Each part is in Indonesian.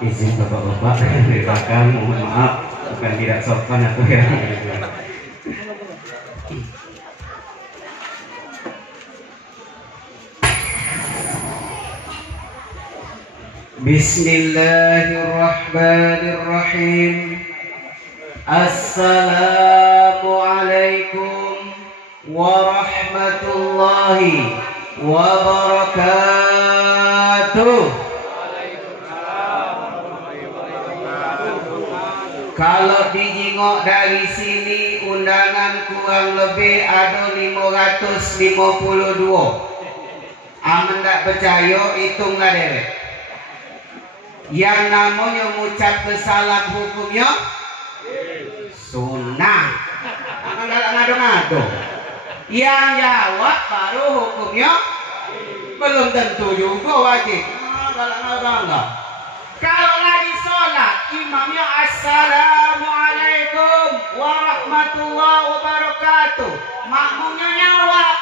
Izin bapak-bapak dari belakang, mohon maaf bukan tidak sopan atau ya. Bismillahirrahmanirrahim. Assalamualaikum warahmatullahi wabarakatuh. Kalau dijingok dari sini undangan kurang lebih ada 552. Aman tak percaya hitunglah dewek. Yang namanya mengucap salam hukumnya sunnah. Akan galak ngado-ngado. Yang jawab baru hukumnya belum tentu juga wajib. Galak ngado-ngado. Kalau lagi sholat, imamnya assalamualaikum warahmatullahi wabarakatuh. Makmumnya nyawab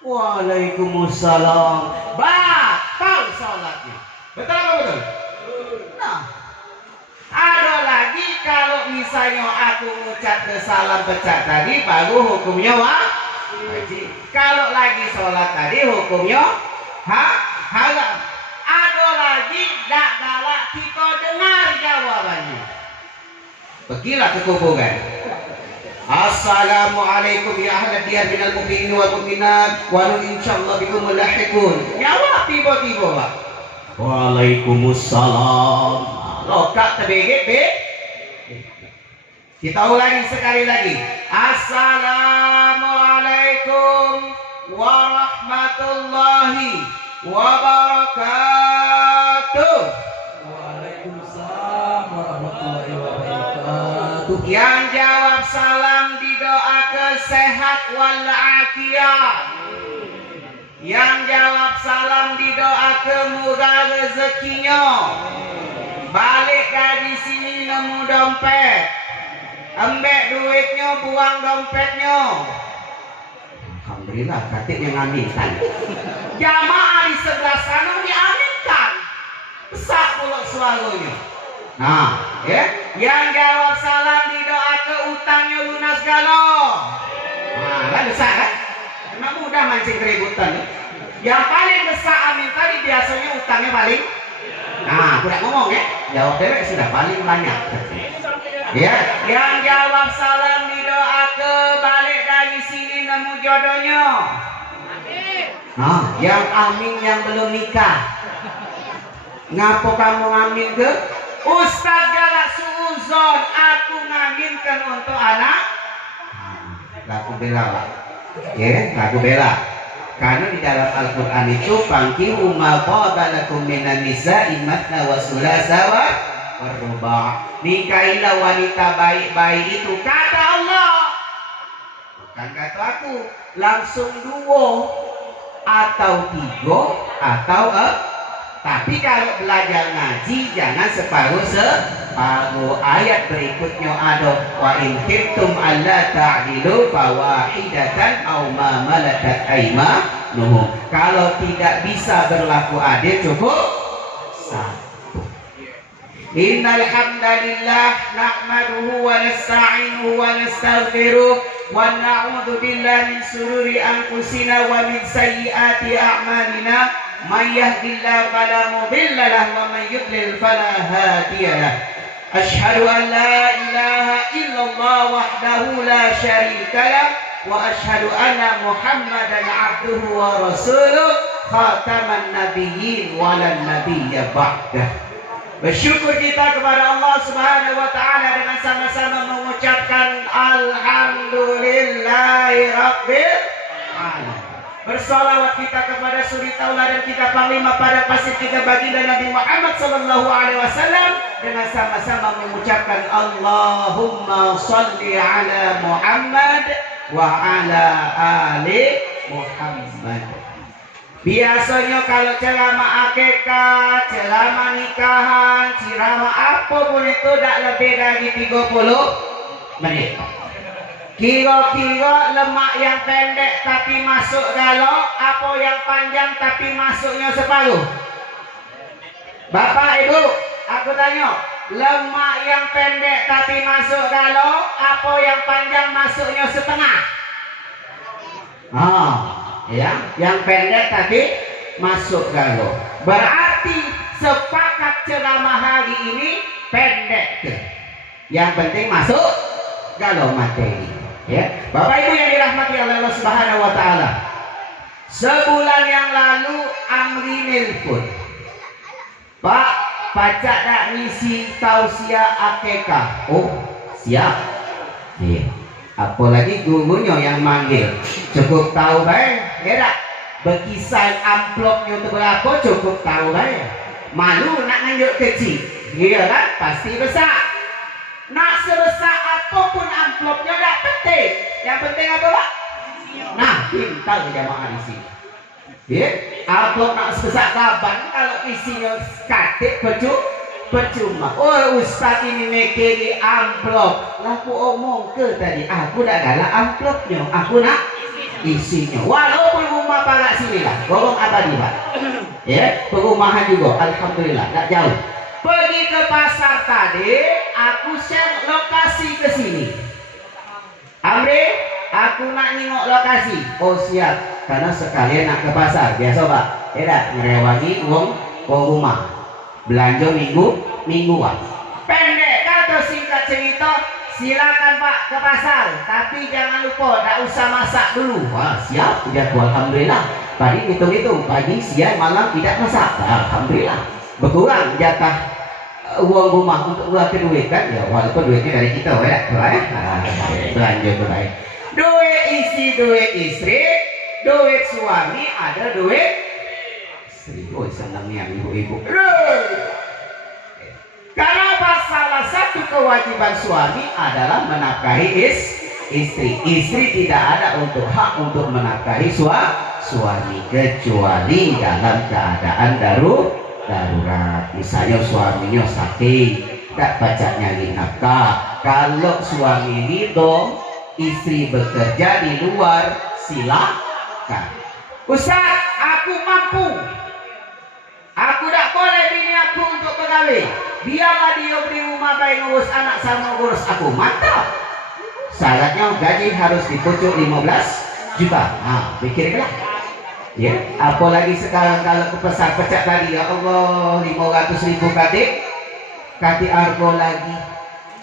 waalaikumsalam. Batal sholatnya. Betul apa betul? Nah, ada lagi kalau misalnya aku ucap salam pecah tadi, baru hukumnya wajib. Kalau lagi sholat tadi hukumnya haram. Ada lagi tak galak kita dengar jawabannya. Pergilah ke kuburan. Assalamualaikum ya ahli diyar minal mu'minin wal mu'minat wa nun insyaallah bikum mulahikun. Jawab tiba-tiba Pak. Waalaikumsalam. Lokak terbegit be. Kita ulangi sekali lagi. Assalamualaikum warahmatullahi wabarakatuh. Waalaikumsalam warahmatullahi wabarakatuh. Yang jawab salam didoakan sehat walafiat. Yang jawab salam didoakan murah rezekinya. Balik dari sini nemu dompet, ambek duitnya, buang dompetnya. Alhamdulillah katik yang aminkan. Jamaah di sebelah sana diaminkan. Besar pula suaranya. Nah, ya, yang jawab salam didoakan utangnya lunas galo. Nah, kan besar kan? Memang mudah mancing keributan. Yang paling besar amin tadi biasanya utangnya paling. Nah, aku udah ngomong ya. Jawab dewek sudah paling banyak. Ya, yang jawab salam didoakan balik dari sini nemu jodohnya. Nah, yang amin yang belum nikah. Ngapa kamu ngamin ke? Ustaz galak suuzon, aku ngaminkan untuk anak. Laku bela Pak. Ya, laku bela. Karena di dalam Al-Quran itu fankihu ma qaba lakum minan nisa'i matna wa thulatha wa ruba'. Nikahilah wanita baik-baik itu kata Allah. Bukan kata aku. Langsung 2 atau 3 atau tapi kalau belajar ngaji jangan separuh. Ayat berikutnya ada wa in khiftum alla ta'dilu fawahidatan aw ma malakat aymanuhum. Kalau tidak bisa berlaku adil cukup 1. Innal hamdalillah nahmaduhu wa nasta'inuhu wa nastaghfiruh wa na'udzu billahi min shururi anfusina wa min sayyiati a'malina. Man yahdihillahu fala mudilla lahu wa man yudlil fala hadiya lahu. Asyhadu an la ilaha illallah wahdahu la syarika lahu wa asyhadu anna Muhammadan abduhu wa rasuluh khataman nabiyyin wa lan nabiyya ba'dah. Bersyukur kita kepada Allah Subhanahu wa taala dengan sama-sama mengucapkan alhamdulillahi rabbil alamin. Bersolawat kita kepada suri tauladan kita panglima pada pasir kita baginda Nabi Muhammad sallallahu alaihi wasallam dengan sama-sama mengucapkan Allahumma shalli ala Muhammad wa ala ali Muhammad. Biasanya kalau ceramah akikah, ceramah nikahan, ceramah apapun itu tidak lebih dari 30 menit. Kira-kira lemak yang pendek tapi masuk galau, apa yang panjang tapi masuknya separuh? Bapak Ibu, aku tanya, lemak yang pendek tapi masuk galau, apa yang panjang masuknya setengah? Oh, ya, yang pendek tadi masuk galau. Berarti sepakat ceramah hari ini pendek ke. Yang penting masuk galau materi. Ya, Bapak Ibu yang dirahmati Allah Subhanahu Wa Taala. Sebulan yang lalu Amri nelpon, Pak, pacak tak ngisi tausiah akekah? Oh, siap. Iya. Apalagi gurunya yang manggil. Cukup tahu baik, ya tak? Berkisar amplopnya itu berapa cukup tahu baik. Malu nak nganjuk kecil, iya kan? Pasti besar. Nak sebesar apapun amplopnya tak penting. Yang penting apa, Pak? Nah, pintar jamaah di sini. Ya, amplop nak sebesar kaban kalau isinya katik percuma. Oh, Ustaz ini mekeri amplop. Laku omong ke tadi, aku dah galak amplopnya, aku nak isinya. Walaupun rumah parak sini lah, gorong abadi Pak. Ya, perumahan juga, alhamdulillah, tak jauh. Pergi ke pasar tadi, aku share lokasi ke sini. Amri, aku nak nengok lokasi. Oh siap, karena sekalian nak ke pasar. Biasa Pak, tidak ngerewangi uang rumah. Belanja mingguan. Pendek atau singkat cerita, silakan Pak ke pasar. Tapi jangan lupa, tak usah masak dulu. Wah siap, jadwal alhamdulillah. Tadi hitung-hitung, pagi, siang, malam tidak masak. Alhamdulillah. Berkurang jatah uang rumah untuk ke duit kan ya, walaupun duitnya dari kita ya, belanja itu baik. Duit isi duit istri, duit suami, ada duit istri. Oh senangnya ibu-ibu. Karena salah satu kewajiban suami adalah menafkahi istri. Istri tidak ada hak untuk menafkahi suami kecuali dalam keadaan darurat. Misalnya suaminya sakit, tak pacak nyari nafkah. Kalau suami ridho, istri bekerja di luar, silakan. Ustaz, aku mampu. Aku tak boleh bini aku untuk pegawai. Biarlah dia di rumah baik ngurus anak sama ngurus aku. Mantap. Syaratnya gaji harus dipucuk 15 juta. Nah, pikirkanlah. Ya, apalagi sekarang kalau ke pasar pecah tadi, ya Allah, 500.000 kati argo lagi.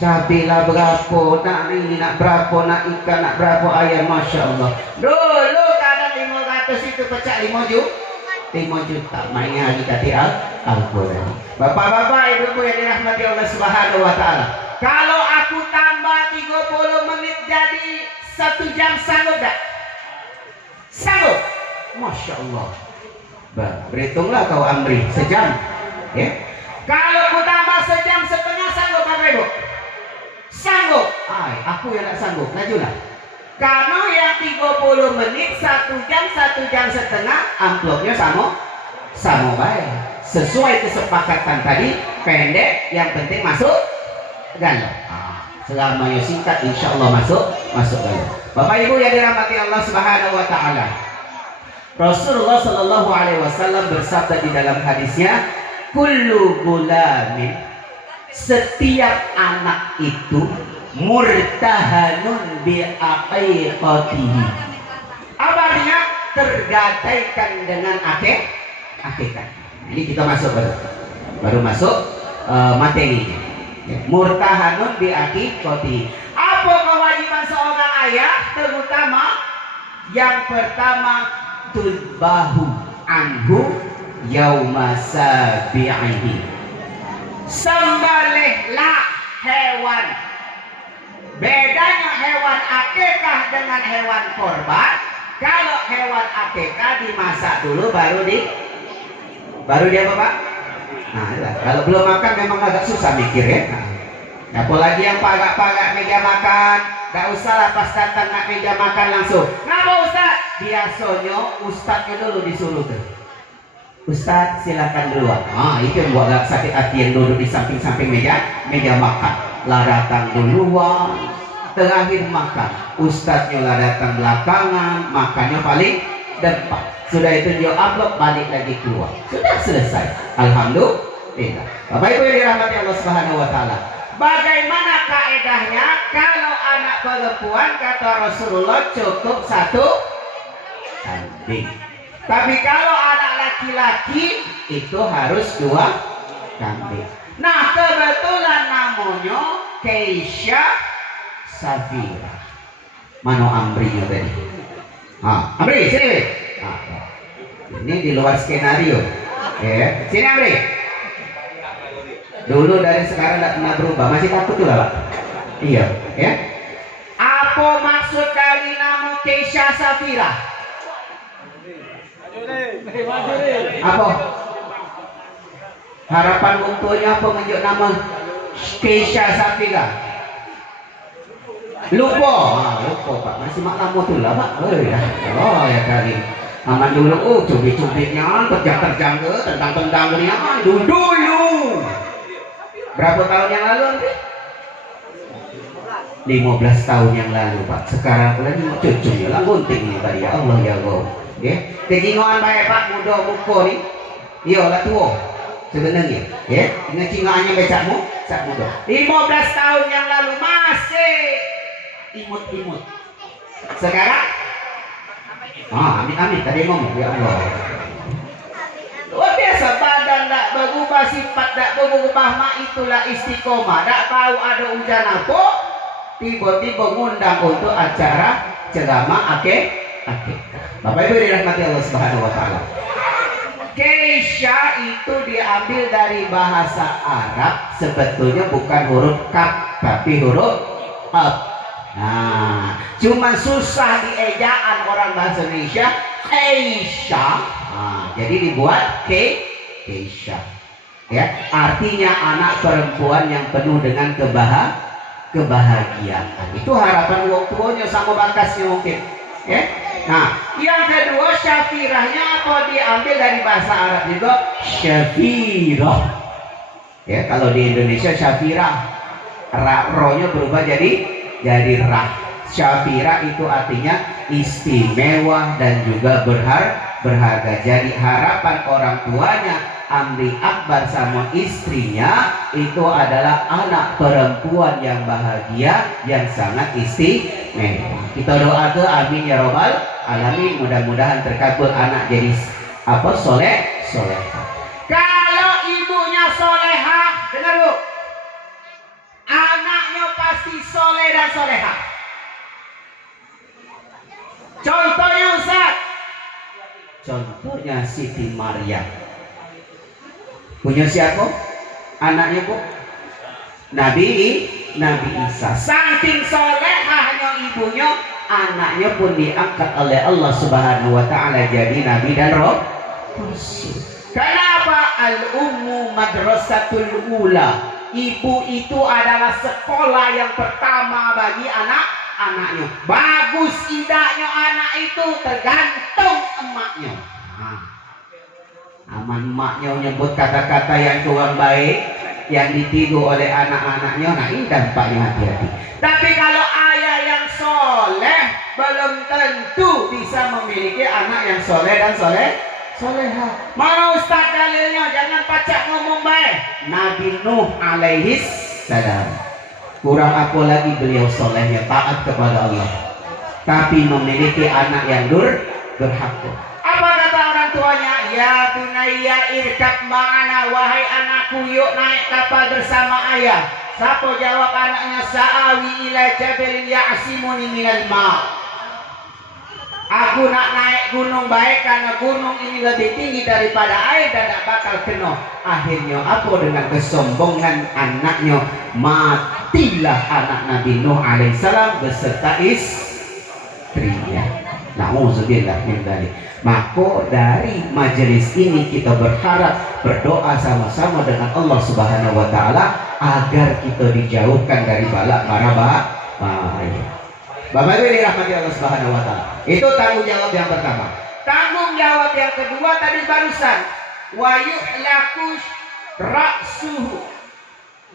Cabai lah berapa, nak ini nak berapa, nak ikan nak berapa, ayam, masya Allah. Dulu kadang 500 itu pecah 5 juta. Mainnya lagi kati argo lagi. Bapak-bapak, ibu-ibu yang dirahmati Allah Subhanahu Wa Taala. Kalau aku tambah 30 menit jadi 1 jam, sanggup tak? Sanggup. Masya Allah. Berhitunglah kau Amri, sejam. Ya. Kalau ku tambah sejam setengah, sanggup Bapak Ibu? Sanggup. Aku yang tak sanggup. Lajulah. Karena yang 30 menit 1 jam setengah, amplopnya sama baik. Sesuai kesepakatan tadi, pendek, yang penting masuk galau. Selamanya singkat, insya Allah masuk galau. Bapak Ibu yang dirahmati Allah Subhanahu Wa Taala. Rasulullah Shallallahu Alaihi Wasallam bersabda di dalam hadisnya, kullu gulamin, setiap anak itu murtahanun bi aqiqatihi. Apa artinya? Tergadaikan dengan akikah. Ini kita masuk baru masuk materi. Murtahanun bi aqiqatihi. Apa kewajiban seorang ayah? Terutama yang pertama, tudbahu anhu yauma sabi'ihi. Sembelihlah hewan. Bedanya hewan akikah dengan hewan korban. Kalau hewan akikah dimasak dulu baru dia apa Pak? Nah, kalau belum makan memang agak susah mikir ya. Apalagi yang pagak-pagak meja makan, gak usah pas datang nak meja makan langsung. Ngapa Ustaz? Biasanya Ustaznya dulu disuruh tuh. Ustaz silakan duluan. Itu yang buat agak sakit hati yang duduk di samping-samping meja makan. Lah datang duluan, terakhir makan. Ustaznya lah datang belakangan, makannya paling depan. Sudah itu dia upload, balik lagi keluar. Sudah selesai. Tidak. Bapak Ibu yang dirahmati Allah Subhanahu wa taala. Bagaimana kaedahnya kalau anak perempuan kata Rasulullah cukup satu kambing. Tapi kalau anak laki-laki itu harus dua kambing. Nah, kebetulan namanya Keisha Safira. Mana Amrinya tadi? Amri, sini. Ini di luar skenario. Ya, sini Amri. Dulu dari sekarang tidak pernah berubah, masih takut juga Pak? Iya, ya. Apa maksud dari nama Keisha Safira? Apa? Harapan untuknya apa menunjuk nama Keisha Safira? Lupa, lupa Pak, masih mak lama tu lah Pak. Oh ya kali. Aman dulu, cubit-cubitnya, terjang-terjang ke, tentang-tentang dunia, dulu. Berapa tahun yang lalu nanti? 15 tahun yang lalu Pak. Sekarang lagi mau cucunya lah gunting nih tadi. Ya Allah ya Allah. Ya, kejingoan baik Pak muda muka ni. Iya lah tua. Sebenarnya, ya, dengan cingaannya becakmu, sak muda. 15 tahun yang lalu masih imut-imut. Sekarang, amin tadi ngomong ya Allah. Luar biasa, badan tak berubah, sifat tak berubah, mak itulah istiqomah. Tak tahu ada hujan apa, tiba-tiba ngundang untuk acara ceramah akikah. Bapak Ibu dirahmati Allah Subhanahu wa taala. Keisha itu diambil dari bahasa Arab, sebetulnya bukan huruf kaf tapi huruf qaf. Nah, cuma susah diejaan orang bahasa Indonesia Keisha. Jadi dibuat Keisha. Ya, artinya anak perempuan yang penuh dengan kebahagiaan. Itu harapan wong tuanya sama bakasnya mungkin. Ya. Nah, yang kedua Syafirahnya apa diambil dari bahasa Arab juga Syafirah. Ya, kalau di Indonesia Syafirah, rohnya berubah jadi rah. Syafirah itu artinya istimewa dan juga berharga. Jadi harapan orang tuanya Amri Akbar sama istrinya itu adalah anak perempuan yang bahagia, yang sangat istimewa. Kita doa ke amin ya robbal alamin, mudah-mudahan terkabul anak jadi soleha. Kalau ibunya soleha, dengar Bu, anaknya pasti soleh dan soleha. Contohnya Ustaz, contohnya Siti Maryam. Punya siapa? Anaknya Bu? Nabi Isa. Saking solehahnya ibunya, anaknya pun diangkat oleh Allah Subhanahu wa taala jadi nabi dan rasul. Kenapa? Al-ummu madrasatul ula. Ibu itu adalah sekolah yang pertama bagi anaknya. Bagus tidaknya anak itu tergantung emaknya. Aman emaknya menyebut kata-kata yang kurang baik, yang ditiru oleh anak-anaknya, nah ini dampaknya, hati-hati. Tapi kalau ayah yang soleh belum tentu bisa memiliki anak yang soleh dan soleha. Mana Ustaz dalilnya? Jangan pacak ngomong baik. Nabi Nuh alaihis salam, kurang apa lagi beliau solehnya, taat kepada Allah, tapi memiliki anak yang durhaka. Apa kata orang tuanya? Ya bunayya irkab ma'ana, wahai anakku yuk naik kapal bersama ayah. Siapa jawab anaknya? Sa'awi ila jabalin ya'simuni minal ma'. Aku nak naik gunung baik karena gunung ini lebih tinggi daripada air dan tak bakal kena. Akhirnya apa? Dengan kesombongan anaknya matilah anak Nabi Nuh alaihissalam beserta istrinya. Na'udzubillah min dzalik. Maka dari majelis ini kita berdoa sama-sama dengan Allah Subhanahu wa taala agar kita dijauhkan dari balak mara bahaya. Bapak Ibu dirahmati Allah Subhanahu wa taala. Itu tanggung jawab yang pertama. Tanggung jawab yang kedua tadi barusan, wa yuhlaku ra'suhu,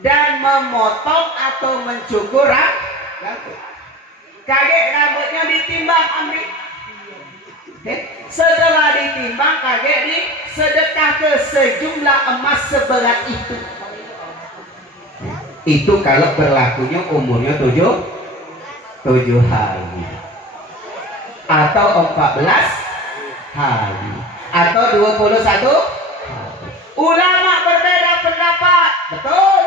dan memotong atau mencukur rambut. Kaget rambutnya ditimbang Amri. Setelah ditimbang kaget sedekah ke sejumlah emas seberat itu. Itu kalau berlakunya umurnya 7 hari atau 14 hari atau 21 hari. Ulama berbeda pendapat, betul.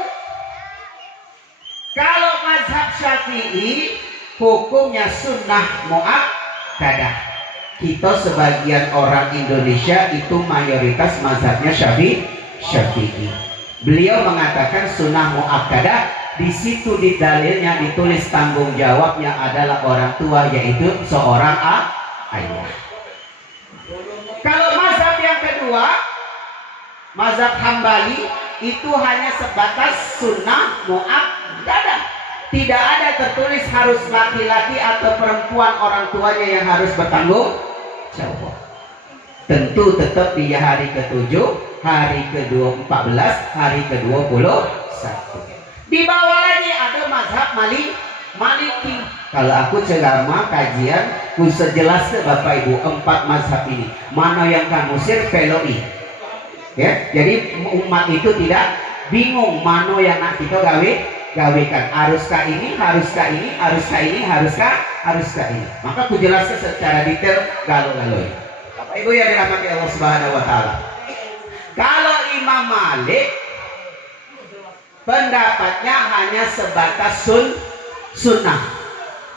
Kalau mazhab Syafi'i hukumnya sunnah muakkadah. Kita sebagian orang Indonesia itu mayoritas mazhabnya Syafi'i. Beliau mengatakan sunnah muakkadah. Di situ di dalilnya ditulis tanggung jawabnya adalah orang tua, yaitu seorang ayah. Kalau mazhab yang kedua, mazhab Hambali, itu hanya sebatas sunnah muakkadah. Tidak ada tertulis harus laki-laki atau perempuan orang tuanya yang harus bertanggung jawab. Tentu tetap di hari ke-7, hari ke-14, hari ke-21. Di bawah lagi ada mazhab Maliki. Kalau aku ceramah kajian, ku sejelas ke Bapak Ibu 4 mazhab ini. Mana yang kamu peloi. Ya, jadi umat itu tidak bingung mana yang nak kita gawekan. Haruskah ini, haruskah ini, haruskah ini, haruskah ini. Maka ku jelaskan secara detail galau-galau. Bapak Ibu yang dirahmati Allah Subhanahu wa taala. Kalau Imam Malik pendapatnya hanya sebatas sunnah,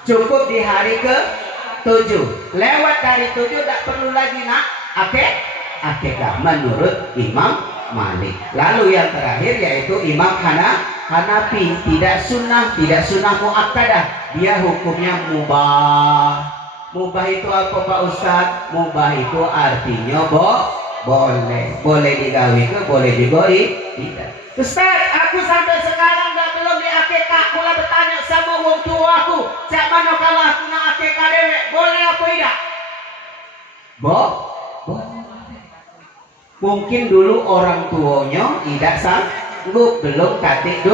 cukup di hari ke-7. Lewat dari 7 tidak perlu lagi nak akikah menurut Imam Malik. Lalu yang terakhir yaitu Imam Hanafi, tidak sunnah muakkadah, dia hukumnya mubah. Mubah itu apa Pak Ustaz? Mubah itu artinya boleh digawe ke, boleh digoi tidak. Ustaz, aku sampai sekarang belum di akikah. Kula bertanya sama wong tuaku, cak mana kalau aku nak akikah dewek, boleh apa tidak? Mungkin dulu orang tuanya tidak sanggup, belum katik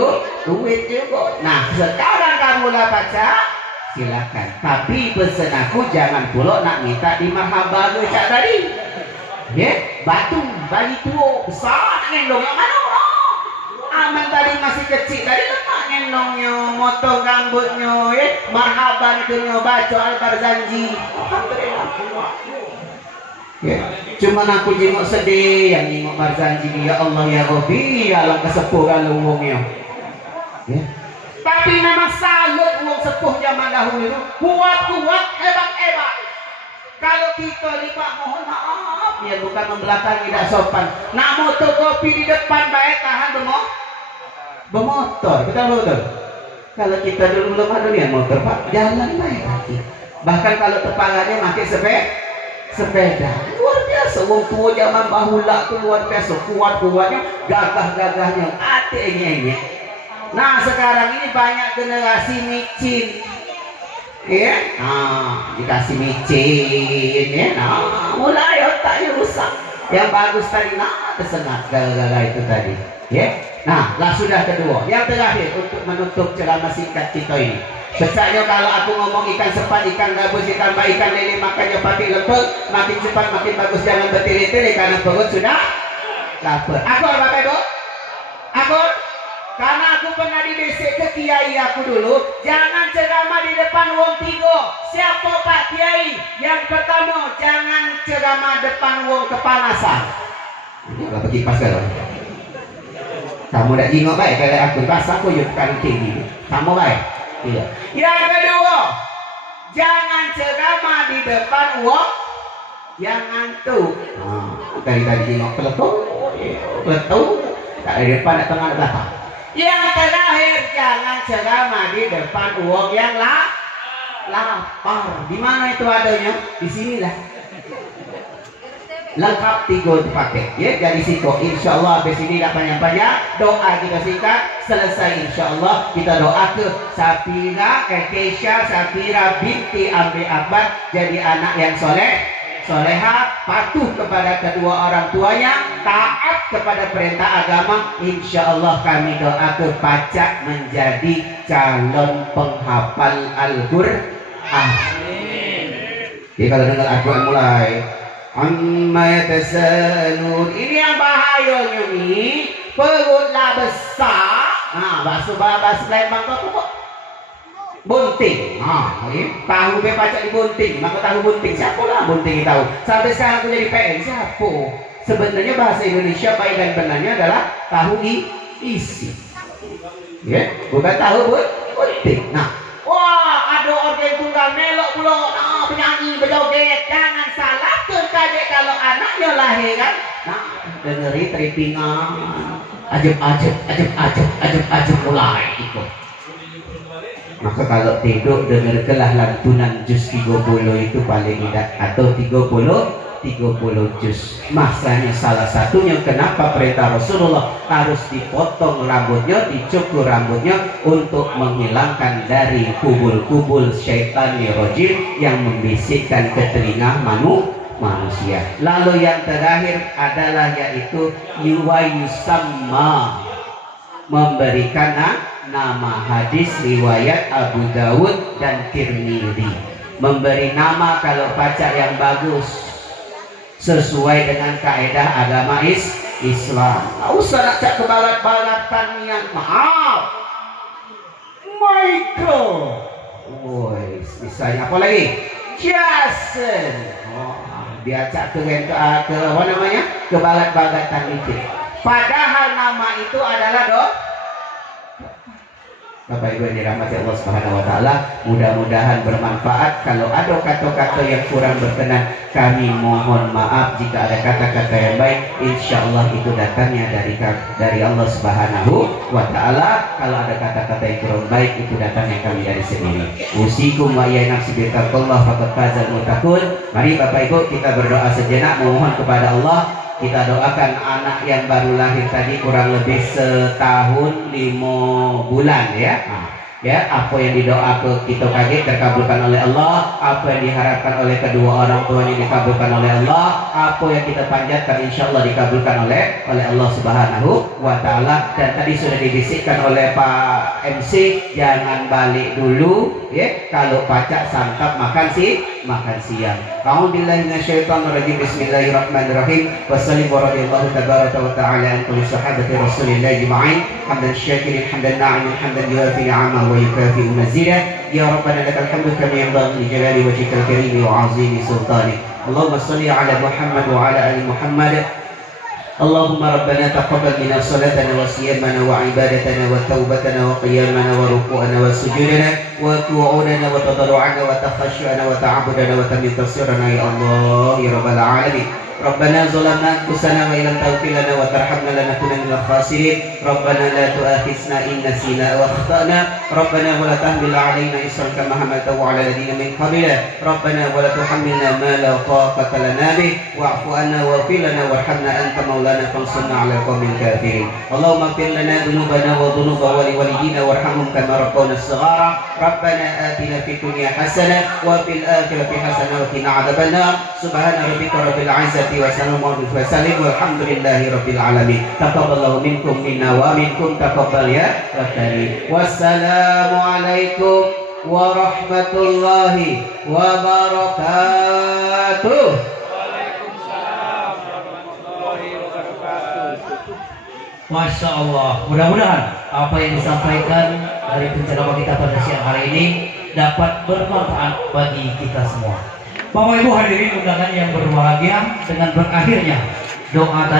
duit juga. Nah, sekarang kamu lah baca, silakan. Tapi pesan aku jangan pula nak minta di marhaba cak tadi. Ya, batu bagi tua besar ngendong yang mana? Aman tadi masih kecil, tadi lemak ngendongnya, motong rambutnya, marhaban itu baca Al-Barzanji. Ya, cuman aku jenguk sedih yang jenguk Barzanji, ya Allah ya Rabbi, alam kesepuh kalau umumnya. Ya. Tapi memang salut uang sepuh zaman dahulu itu, kuat, hebat. Kalau kita lipat mohon maaf, ya bukan membelakangi tidak sopan. Nak motor kopi di depan baik tahan bemotor, betul. Kalau kita dulu belum ada yang motor Pak, jalan baik kaki. Bahkan kalau tepangannya pakai sepeda. Luar biasa, wong tua zaman bahula itu luar biasa, kuatnya, gagahnya, hati. Nah sekarang ini banyak generasi micin. Ya, dikasih micin, ya, mulai otaknya rusak. Yang bagus tadi, tersengat gara-gara itu tadi, ya. Nah, sudah kedua, yang terakhir untuk menutup ceramah singkat kita ini. Besarnya kalau aku ngomong ikan sepat, ikan gabus, ikan ikan lele, makannya pati lempeng, makin cepat makin bagus, jangan bertele-tele karena perut sudah lapar. Akur Bapak Ibu, akur. Karena aku pernah dibesek ke kiai aku dulu, jangan ceramah di depan wong tiga. Siapa Pak Kiai? Yang pertama, jangan ceramah depan wong kepanasan. Ini apa kipas kalau? Kamu tidak jingok baik kalau aku pas aku yukkan tinggi. Kamu baik. Iya. Yang kedua, jangan ceramah di depan wong yang ngantuk. Tadi jingok peletung, tak di depan, tak tengah, belakang. Yang terakhir, jangan ceramah di depan uang yang lapar. Di mana itu adanya? Di sinilah. Lengkap 3 dipakai. Ya, dari situ. Insya Allah habis ini tidak banyak-banyak. Doa kita singkat. Selesai insya Allah kita doa ke Keisha Safira binti Amri Akbar jadi anak yang soleha, patuh kepada kedua orang tuanya, taat kepada perintah agama. Insya Allah kami doa ke pacak menjadi calon penghafal Al-Qur'an. Jadi kalau dengar Al-Qur'an mulai amma yatasalun. Ini yang bahayanya nih, perutlah besar. Nah, bakso lain bangko tu kok bunting. Tahu be pacak di bunting, maka tahu bunting. Siapa lah bunting tahu? Sampai sekarang aku jadi PN, siapa? Sebenarnya bahasa Indonesia baik dan benarnya adalah tahu isi. Ya, bukan tahu bunting. Nah, wah, ada organ tunggal melok pula. Nah, penyanyi berjoget, jangan salah terkadang kalau anaknya lahir kan. Nah, dengeri teripingan. Ajab mulai ikut. Maka kalau tidur dengar kelah lantunan juz 30 itu paling tidak, atau 30 juz. Masanya salah satunya kenapa perintah Rasulullah harus dipotong rambutnya, dicukur rambutnya untuk menghilangkan dari kubul-kubul syaitan rajim yang membisikkan ke telinga manusia. Lalu yang terakhir adalah yaitu yusamma, memberikan nama. Hadis riwayat Abu Dawud dan Tirmidzi. Memberi nama kalau pacak yang bagus sesuai dengan kaidah agama Islam. Nggak usah nak cak kebarat-baratan yang maaf. Michael. Woi, misalnya apa lagi? Jason. Dia cak ke apa namanya? Kebarat-baratan itu. Padahal nama itu adalah Bapak Ibu yang dirahmati Allah Subhanahu wa taala, mudah-mudahan bermanfaat. Kalau ada kata-kata yang kurang berkenan, kami mohon maaf. Jika ada kata-kata yang baik, insya Allah itu datangnya dari Allah Subhanahu wa taala. Kalau ada kata-kata yang kurang baik, itu datangnya kami dari sendiri. Usikum wa ya nafsi bi taqwallah faqad fazal muttaqun. Mari Bapak Ibu kita berdoa sejenak, memohon kepada Allah. Kita doakan anak yang baru lahir tadi kurang lebih setahun 5 bulan ya. Ya, apa yang didoakan kita kaget terkabulkan oleh Allah, apa yang diharapkan oleh kedua orang tuanya dikabulkan oleh Allah, apa yang kita panjatkan insyaallah dikabulkan oleh Allah Subhanahu wa taala. Dan tadi sudah dibisikkan oleh Pak MC, jangan balik dulu ya, kalau pacak santap makan siang. A'udzubillahi minasyaitonir rajim. Bismillahirrahmanirrahim. Wassallallahu warahmatullahi tabaraka wa ta'ala an kulli sahabati Rasulillah ajma'in. Hamdan syakirin hamdan na'imin hamdan yuwafi ni'amahu wa yukafi'u mazidah. Ya Rabbana lakal hamdu kama yanbaghi li jalali wajhikal karim wa 'azimi sultanik. Allahumma shalli 'ala Muhammad wa 'ala ali Muhammad. Allahumma rabbana taqabbal minna salatana wa siyamana wa ibadatana wa taubatana wa qiyamana wa ruku'ana wa sujudana wa qu'udana wa tadarru'ana wa takhashu'ana wa ta'abudana wa tamim tasirana ya Allah ya rabbal alamin. Rabbana zalamna anfusana wa illam taghfir lana wa tarhamna lanakunanna minal khasirin. Rabbana la tu'akhizna in nasina wa akhtana. Rabbana wa la tahmil 'alaina isran kama hamaltahu 'ala alladziina min qablina. Rabbana wa la tuhammilna ma la taqata lana bih wa'fu 'anna waghfir lana warhamna anta maulana fansurna 'alal qaumil kafirin. Allahumma ighfir lana dhunubana wa dhunuba walidina warhamhum kama rabbawna shighara. Rabbana atina fid dunya hasanah wa fil akhirati hasanah wa qina 'adzabannar. Subhana rabbika rabbil 'izzati wassalamu wa salim walhamdulillahi rabbil alamin. Taqabbalallahu minkum minna wa minkum taqabbal ya karim. Wassalamu alaikum warahmatullahi wabarakatuh. Waalaikumsalam warahmatullahi wabarakatuh. Masya Allah, mudah-mudahan apa yang disampaikan dari penceramah kita pada siang hari ini dapat bermanfaat bagi kita semua. Bapak Ibu hadirin undangan yang berbahagia, dengan berakhirnya doa